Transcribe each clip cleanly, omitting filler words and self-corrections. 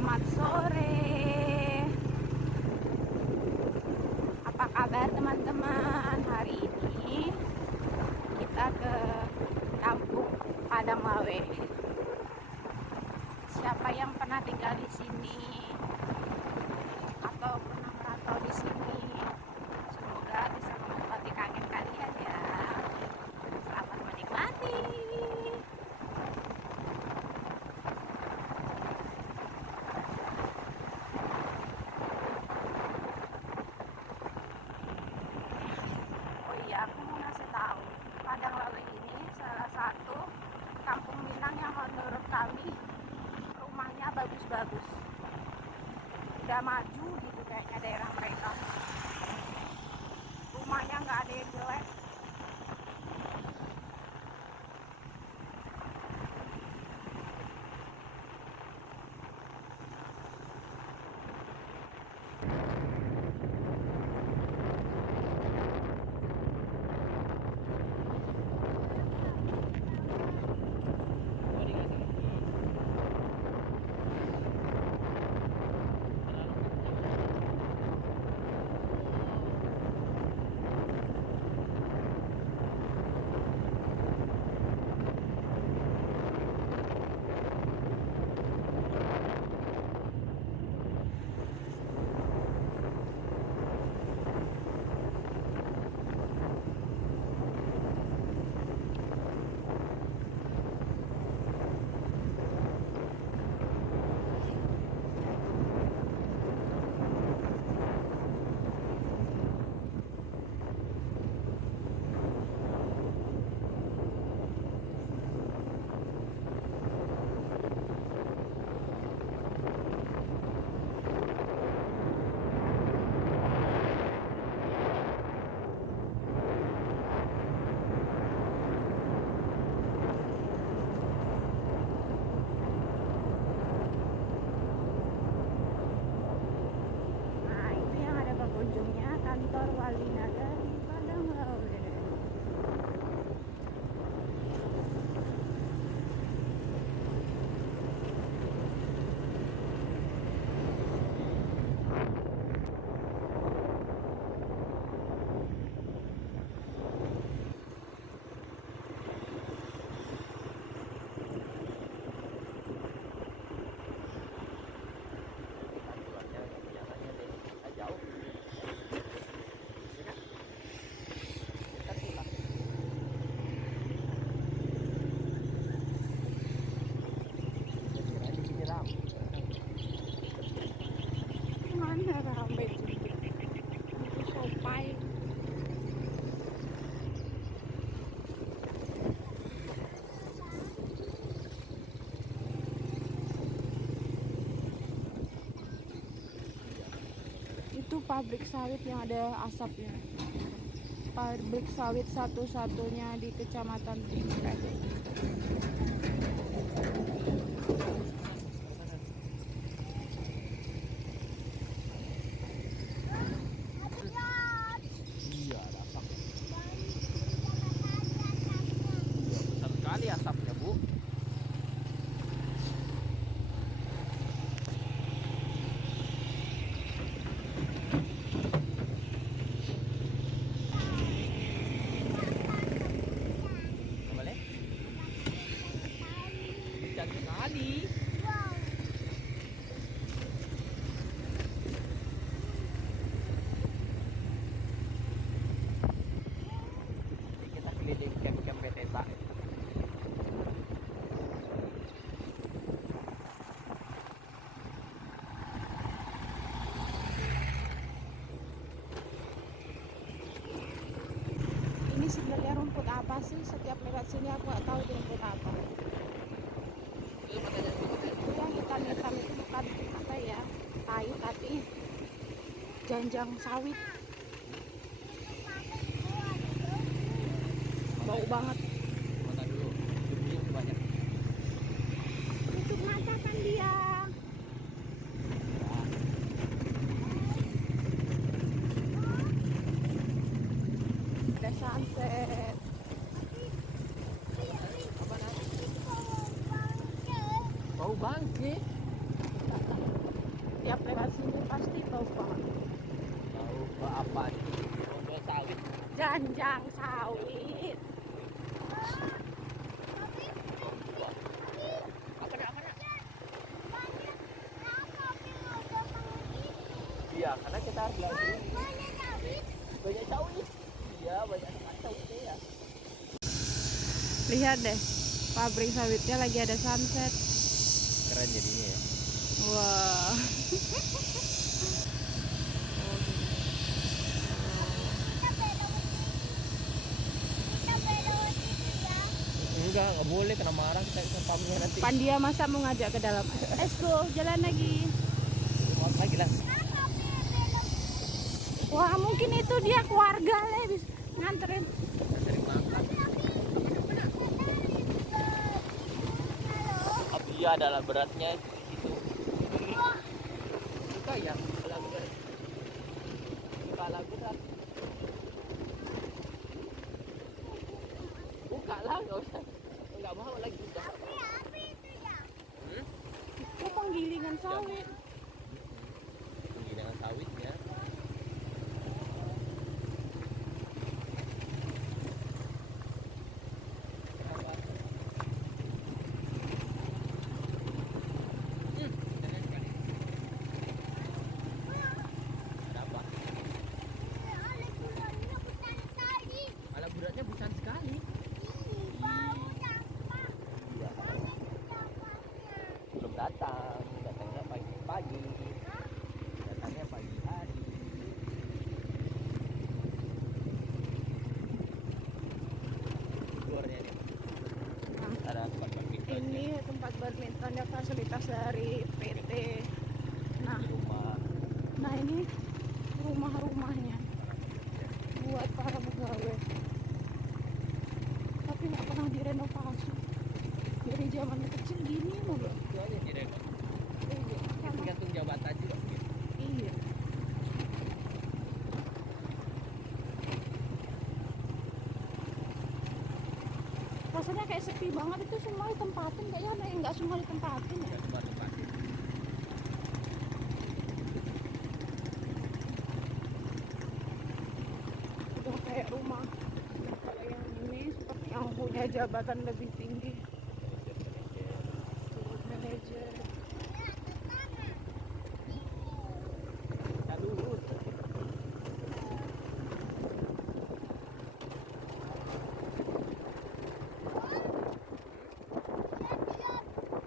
Selamat sore. Apa kabar teman-teman? Hari ini kita ke Kampung Padang Lawe. Siapa yang pernah tinggal di sini atau pernah merantau di sini, semoga bisa mengobati kangen kalian ya. Selamat menikmati. Oh iya, aku mau ngasih tahu, Padang Lawe ini salah satu kampung Minang yang menurut kami rumahnya bagus-bagus. Udah maju gitu kayaknya daerah mereka. Rumahnya nggak ada yang jelek. Nah, itu yang ada pengunjungnya, kantor Wali Nagari Padang Lawe. Mana ramai juga. Itu sopai. Itu pabrik sawit yang ada asapnya. Pabrik sawit satu-satunya di Kecamatan Tingkat. Iya, ada asap. Besar sekali asapnya, Bu. Boleh? Besar sekali. Jadi kita keliling camp-camp PT Pak. Ini sebenarnya rumput apa sih? Setiap lewat sini aku nggak tahu itu rumput apa. Itu yang hitam-hitam itu bukan apa ya, tai, tapi janjang sawit. Bau banget. Mata dulu. Debunya banyak. Tutup mata kan dia. Ada sunset. Bau bangke. tiap lewat sini pasti bau banget. Tahu apa nih? Udah sawit. Janjang sawit. Apa dah? Iya, karena kita harus lagi banyak sawit. Iya, banyak tempat sawitnya ya. Lihat deh, pabrik sawitnya lagi ada sunset. Keren jadinya ya. Wah. Enggak boleh kena marah kita ke pamnya nanti. Pandia masa mau ngajak ke dalam. Let's go, jalan lagi. Mau lagi lah. Wah, mungkin itu dia keluarga lah nganterin. Sering makan. Iya adalah beratnya di situ. Suka ya kalau berat. Kalau berat. Buka lah, nggak usah. Nggak mau lagi udah. Itu penggilingan sawit. Dengan sawitnya. Beratnya besar sekali. Belum datang, datangnya pagi-pagi. Datangnya pagi hari. Luarnya nih. Ada tempat badminton. Ini tempat badminton ya, fasilitas dari PT. Nah, Rumah. nah ini rumah-rumahnya buat para pegawai. Tapi nggak pernah direnovasi. Dari zaman kecil gini mulu. Itu aja direnov. Iya, sama. Tergantung jabatan juga gitu. Iya. Rasanya kayak sepi banget, itu semua ditempatin kayaknya, nggak semua ditempatin ya. Nggak semua tempatin. Udah kayak rumah. Nah, kalau yang ini seperti yang punya jabatan lebih tinggi, manajer. Ya lurus.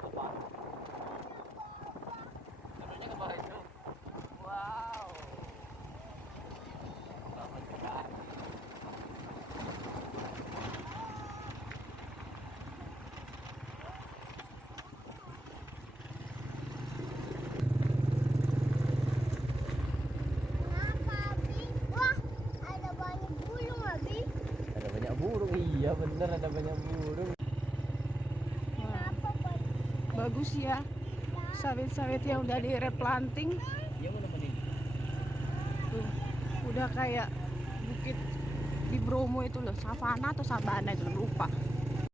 Apa? Namanya kemarin tuh. Wow. Selamat sekali. Ada banyak burung. Iya bener ada banyak burung. Wah, bagus ya, sawit-sawit yang udah di replanting. Dia mau nemenin. Tuh, udah kayak bukit di Bromo itu loh, savana atau sabana itu lupa.